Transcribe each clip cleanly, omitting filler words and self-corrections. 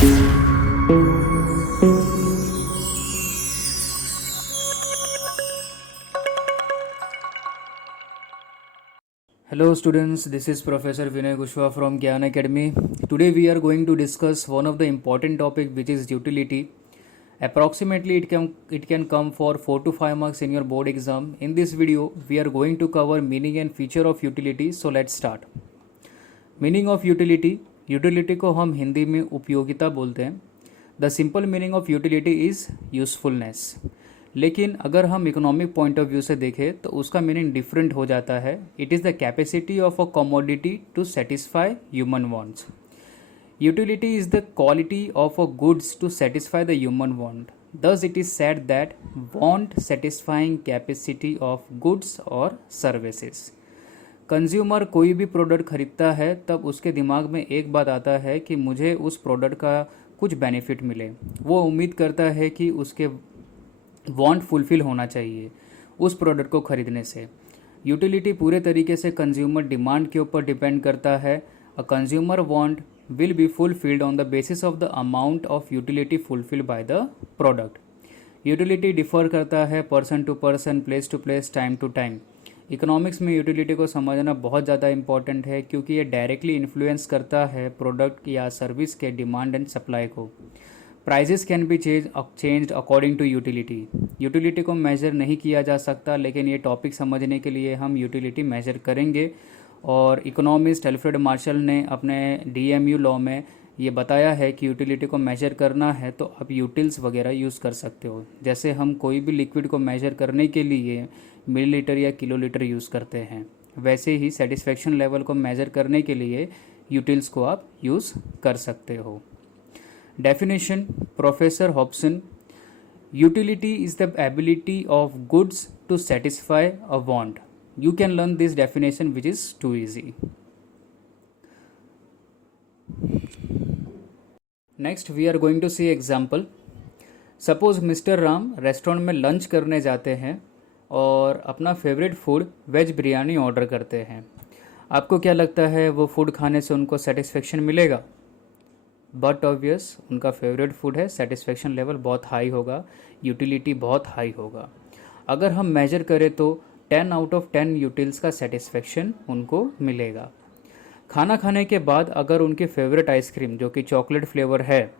Hello students, this is Professor Vinay Kushwaha from Gyan Academy. Today we are going to discuss one of the important topic, which is utility. Approximately it can come for 4 to 5 marks in your board exam. In this video we are going to cover meaning and feature of utility. So let's start. Meaning of utility. Utility को हम हिंदी में उपयोगिता बोलते हैं. The simple meaning of utility is usefulness. लेकिन अगर हम economic point of view से देखें तो उसका मीनिंग डिफरेंट हो जाता है. It is the capacity of a commodity to satisfy human wants. Utility is the quality of a goods to satisfy the human want. Thus it is said that want satisfying capacity of goods or services. Consumer कोई भी product खरीदता है तब उसके दिमाग में एक बात आता है कि मुझे उस प्रोडक्ट का कुछ बेनिफिट मिले. वो उम्मीद करता है कि उसके वांट फुलफिल होना चाहिए उस प्रोडक्ट को खरीदने से. यूटिलिटी पूरे तरीके से कंज्यूमर डिमांड के ऊपर डिपेंड करता है. A consumer want will be fulfilled on the basis of the amount of utility fulfilled by the product. Utility differ करता है person to person, place to place, time to time. Economics में utility को समझना बहुत ज़्यादा important है क्योंकि ये डायरेक्टली इन्फ्लुएंस करता है प्रोडक्ट या सर्विस के डिमांड एंड सप्लाई को. Prices can be changed according to utility. Utility को मेजर नहीं किया जा सकता, लेकिन ये टॉपिक समझने के लिए हम यूटिलिटी मेजर करेंगे. और इकोनॉमिस्ट अल्फ्रेड मार्शल ने अपने DMU लॉ में ये बताया है कि यूटिलिटी को मेजर करना है तो आप यूटिल्स वगैरह यूज़ कर सकते हो. जैसे हम कोई भी लिक्विड को मेजर करने के लिए मिलीलीटर या किलोलीटर यूज़ करते हैं, वैसे ही सेटिस्फेक्शन लेवल को मेजर करने के लिए यूटिल्स को आप यूज़ कर सकते हो. Definition, Professor Hobson. Utility is the ability of goods to satisfy a want. You can learn this definition, which is too easy. Next we are going to see example. Suppose Mr. Ram restaurant में lunch करने जाते हैं और अपना favourite food veg biryani order करते हैं. आपको क्या लगता है वो फूड खाने से उनको सेटिस्फेक्शन मिलेगा? बट ऑब्वियस उनका फेवरेट फूड है, सेटिस्फेक्शन लेवल बहुत हाई होगा, यूटिलिटी बहुत हाई होगा. अगर हम मेजर करें तो 10 आउट ऑफ 10 यूटिल्स का सेटिस्फेक्शन उनको मिलेगा. खाना खाने के बाद अगर उनकी फेवरेट आइसक्रीम जो कि चॉकलेट फ्लेवर है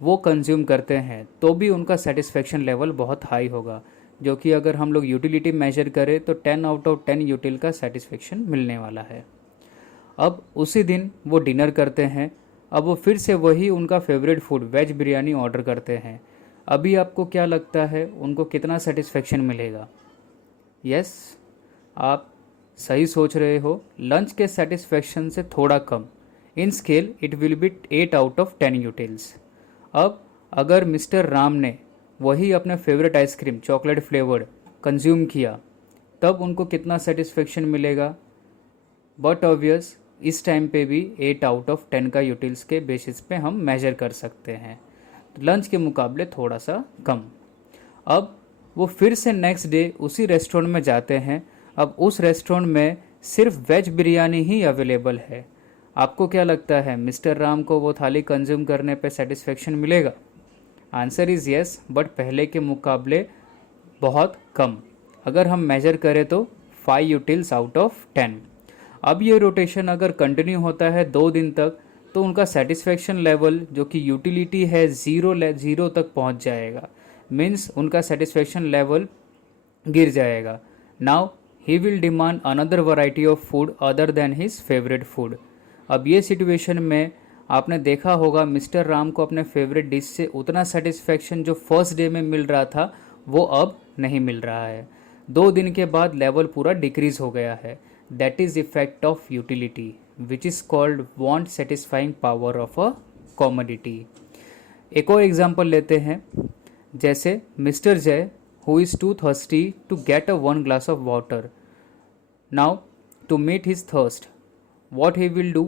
वो कंज्यूम करते हैं तो भी उनका सेटिस्फेक्शन लेवल बहुत हाई होगा, जो कि अगर हम लोग यूटिलिटी मेजर करें तो 10 आउट ऑफ 10 यूटिल का सेटिस्फेक्शन मिलने वाला है. अब उसी दिन वो डिनर करते हैं. अब वो फिर से वही उनका favourite food veg biryani order करते हैं. अभी आपको क्या लगता है उनको कितना सेटिस्फेक्शन मिलेगा? यस, आप सही सोच रहे हो. लंच के सेटिस्फेक्शन से थोड़ा कम. In scale it will be 8 out of 10 utils. अब अगर मिस्टर राम ने वही अपने favourite ice cream chocolate flavoured consume किया तब उनको कितना सेटिस्फेक्शन मिलेगा? बट ऑब्वियस इस टाइम पे भी 8 आउट ऑफ 10 का यूटिल्स के बेसिस पे हम मेजर कर सकते हैं. लंच के मुकाबले थोड़ा सा कम. अब वो फिर से नेक्स्ट डे उसी रेस्टोरेंट में जाते हैं. अब उस रेस्टोरेंट में सिर्फ वेज बिरयानी ही अवेलेबल है. आपको क्या लगता है मिस्टर राम को वो थाली कंज्यूम करने पे सेटिस्फेक्शन मिलेगा? आंसर इज़ येस, बट पहले के मुकाबले बहुत कम. अगर हम मेजर करें तो 5 यूटिल्स आउट ऑफ 10. अब ये रोटेशन अगर कंटिन्यू होता है 2 दिन तक तो उनका सेटिस्फेक्शन लेवल जो कि यूटिलिटी है ज़ीरो तक पहुंच जाएगा. मीन्स उनका सेटिस्फेक्शन लेवल गिर जाएगा. Now he will demand another variety of food other than his favourite food. अब ये सिचुएशन में आपने देखा होगा मिस्टर राम को अपने फेवरेट डिश से उतना सेटिस्फेक्शन जो फर्स्ट डे में मिल रहा था वो अब नहीं मिल रहा है. 2 दिन के बाद लेवल पूरा डिक्रीज हो गया है. That is effect of utility, which is called want satisfying power of a commodity. एक और एग्जाम्पल लेते हैं. जैसे मिस्टर जय who is too thirsty to get a 1 glass of water. Now to meet his thirst, what he will do?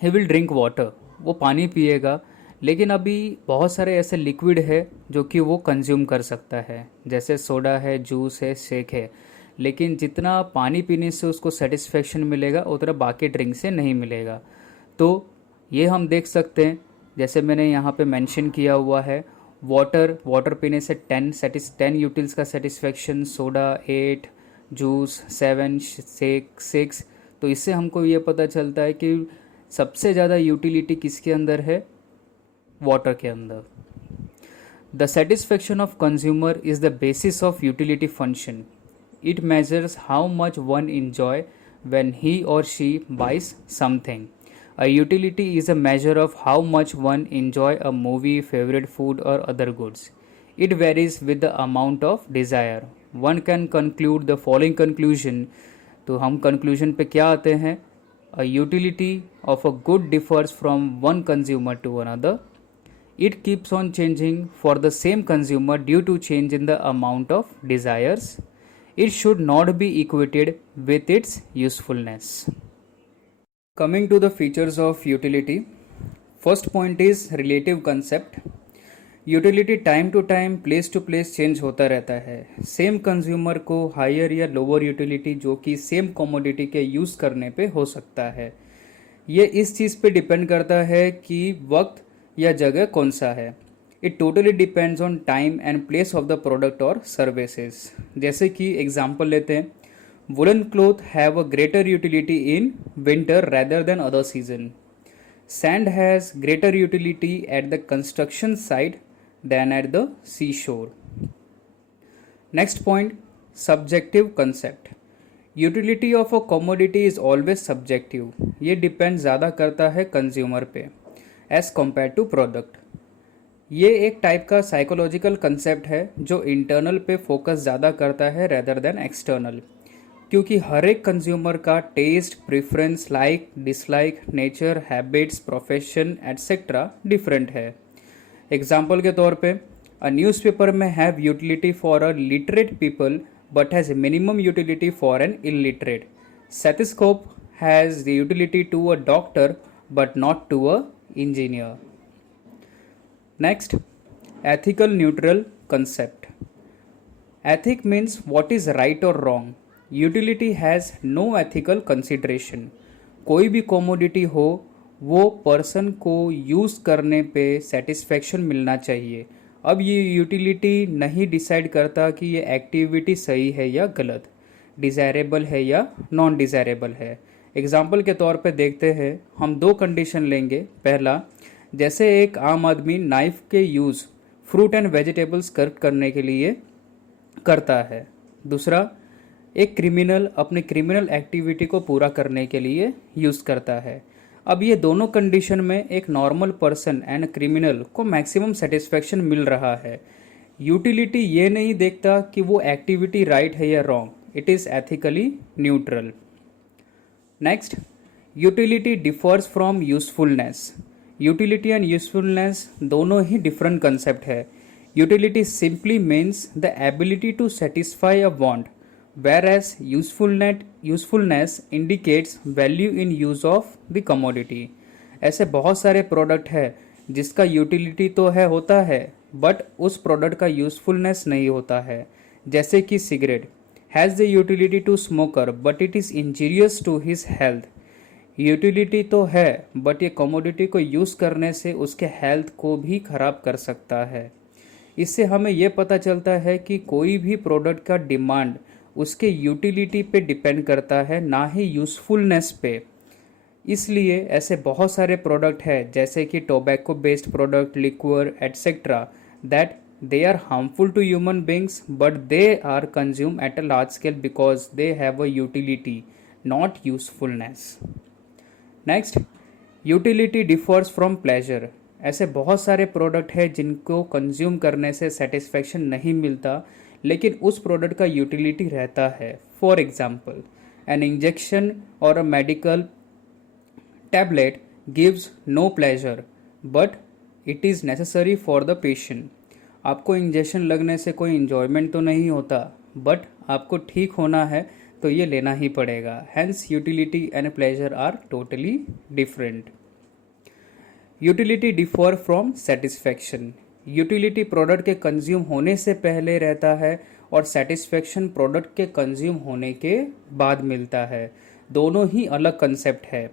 He will drink water. वो पानी पिएगा, लेकिन अभी बहुत सारे ऐसे लिक्विड है जो कि वो कंज्यूम कर सकता है, जैसे सोडा है, जूस है, शेक है. लेकिन जितना पानी पीने से उसको सेटिस्फेक्शन मिलेगा उतना बाकी ड्रिंक से नहीं मिलेगा. तो ये हम देख सकते हैं जैसे मैंने यहाँ पे मेंशन किया हुआ है, वाटर पीने से 10 यूटिल्स का सेटिस्फेक्शन, सोडा 8, जूस 7, शेक 6। तो इससे हमको ये पता चलता है कि सबसे ज़्यादा यूटिलिटी किसके अंदर है, वाटर के अंदर। The satisfaction of consumer is the basis of utility function. It measures how much one enjoy when he or she buys something. A utility is a measure of how much one enjoy a movie, favorite food or other goods. It varies with the amount of desire. One can conclude the following conclusion. तो हम conclusion पे क्या आते हैं? A utility of a good differs from one consumer to another. It keeps on changing for the same consumer due to change in the amount of desires. It should not be equated with its usefulness. Coming to the features of utility, first point is relative concept. Utility time to time, place to place change होता रहता है। Same consumer को higher या lower utility जो कि same commodity के use करने पे हो सकता है। ये इस चीज़ पे डिपेंड करता है कि वक्त या जगह कौन सा है। It totally depends on time and place of the product और सर्विसेज। जैसे कि एग्जांपल लेते हैं, woollen cloth have a greater utility in winter rather than other season. Sand has greater utility at the construction site than at the sea shore. Next point, subjective concept. Utility of a commodity is always subjective. ये depend ज़्यादा करता है consumer पे as compare to product. ये एक type का psychological concept है जो इंटरनल पे फोकस ज़्यादा करता है रेदर देन एक्सटर्नल, क्योंकि हर एक कंज्यूमर का taste, preference, like, dislike, nature, habits, profession etcetera different है। एग्जाम्पल के तौर पे, a newspaper may have utility for a literate people but has minimum utility for an illiterate. Stethoscope has the utility to a doctor but not to an engineer. Next, ethical neutral concept. Ethic means what is right or wrong. Utility has no ethical consideration. कोई भी commodity हो, वो person को use करने पे satisfaction मिलना चाहिए। अब ये यूटिलिटी नहीं डिसाइड करता कि ये एक्टिविटी सही है या गलत, डिज़ायरेबल है या नॉन डिज़ायरेबल है। एग्जाम्पल के तौर पे देखते हैं, हम दो कंडीशन लेंगे। पहला, जैसे एक आम आदमी नाइफ के use fruit and vegetables cut करने के लिए करता है। दूसरा, एक क्रिमिनल अपने क्रिमिनल एक्टिविटी को पूरा करने के लिए यूज़ करता है। अब ये दोनों कंडीशन में एक नॉर्मल पर्सन एंड क्रिमिनल को मैक्सिमम सेटिस्फेक्शन मिल रहा है। यूटिलिटी ये नहीं देखता कि वो एक्टिविटी राइट है या wrong, it is ethically neutral. Next, utility differs from usefulness. Utility and usefulness दोनों ही डिफरेंट कंसेप्ट है। Utility simply means the ability to satisfy a want, whereas usefulness indicates value in use of the commodity। ऐसे बहुत सारे product है जिसका utility तो है होता है बट उस प्रोडक्ट का यूजफुलनेस नहीं होता है। जैसे कि cigarette has the utility to smoker but it is injurious to his health. Utility तो है बट ये कमोडिटी को यूज़ करने से उसके हेल्थ को भी ख़राब कर सकता है। इससे हमें यह पता चलता है कि कोई भी प्रोडक्ट का डिमांड उसके यूटिलिटी पे डिपेंड करता है, ना ही यूज़फुलनेस पे। इसलिए ऐसे बहुत सारे प्रोडक्ट है जैसे कि tobacco based product, liquor etcetera, that they are harmful to human beings but they are consumed at a large scale because they have a utility, not usefulness. Next, utility differs from pleasure. ऐसे बहुत सारे product है जिनको consume करने से satisfaction नहीं मिलता लेकिन उस प्रोडक्ट का यूटिलिटी रहता है। फॉर एग्जाम्पल, एन इंजेक्शन और a medical tablet gives no pleasure but it is necessary for the patient. आपको इंजेक्शन लगने से कोई इन्जॉयमेंट तो नहीं होता बट आपको ठीक होना है तो ये लेना ही पड़ेगा। Hence utility and pleasure are totally different. Utility differ from satisfaction. Utility product के कंज्यूम होने से पहले रहता है और सेटिस्फैक्शन प्रोडक्ट के कंज्यूम होने के बाद मिलता है। दोनों ही अलग कंसेप्ट है।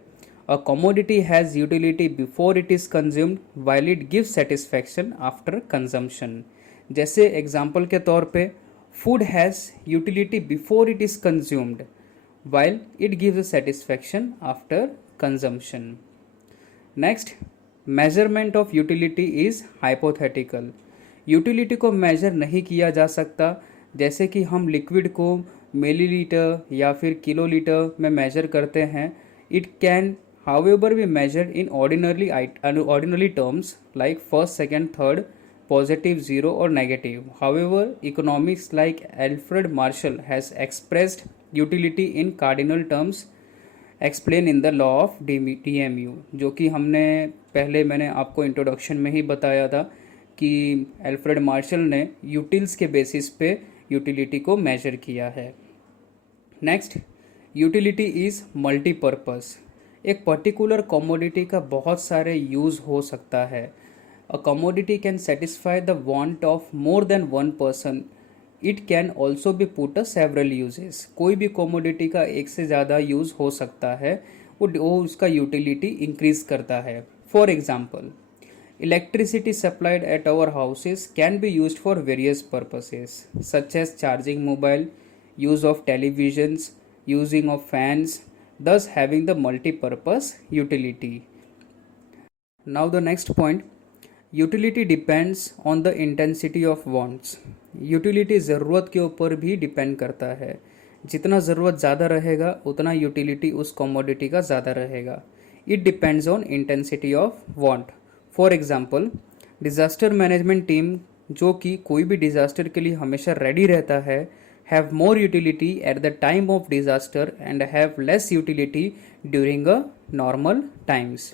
A commodity has utility before it is consumed while it gives satisfaction after consumption. जैसे एग्जाम्पल के तौर पे food has utility before it is consumed while it gives a satisfaction after consumption. Next, measurement of utility is hypothetical. Utility को measure नहीं किया जा सकता, जैसे कि हम लिक्विड को मिलीलीटर या फिर किलोलीटर में मेजर करते हैं. It can however be measured in ordinary terms like first, second, third, positive, zero or negative. However, economics like Alfred Marshall has expressed utility in cardinal terms explain in the law of DMU, जो कि मैंने आपको introduction में ही बताया था कि Alfred Marshall ने utils के बेसिस पे यूटिलिटी को मेजर किया है. Next, utility is multipurpose. एक पर्टिकुलर कमोडिटी का बहुत सारे यूज़ हो सकता है. A commodity can satisfy the want of more than one person. It can also be put a several uses. कोई भी कमोडिटी का एक से ज़्यादा यूज़ हो सकता है, वो उसका यूटिलिटी इंक्रीज करता है. For example, electricity supplied at our houses can be used for various purposes such as charging mobile, use of televisions, using of fans, thus having the multi-purpose utility. Now the next point, utility depends on the intensity of wants. Utility ज़रूरत के ऊपर भी depend करता है. जितना ज़रूरत ज़्यादा रहेगा उतना यूटिलिटी उस कमोडिटी का ज़्यादा रहेगा. It depends on intensity of want. For example, disaster management team जो कि कोई भी डिज़ास्टर के लिए हमेशा रेडी रहता है, have more utility at the time of disaster and have less utility during a normal times.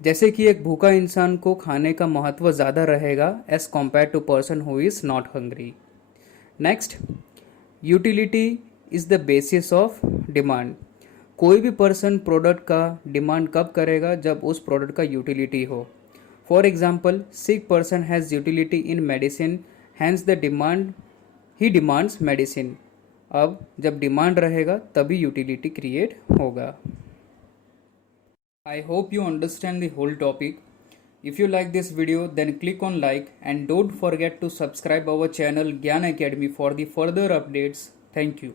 जैसे कि एक भूखा इंसान को खाने का महत्व ज़्यादा रहेगा as compared to person who is not hungry. Next, utility is the basis of demand. कोई भी पर्सन प्रोडक्ट का डिमांड कब करेगा? जब उस प्रोडक्ट का यूटिलिटी हो. For example, sick person has utility in medicine, hence the demand he demands medicine. अब जब डिमांड रहेगा तभी यूटिलिटी क्रिएट होगा. I hope you understand the whole topic. If you like this video then click on like and don't forget to subscribe our channel Gyan Academy for the further updates. Thank you.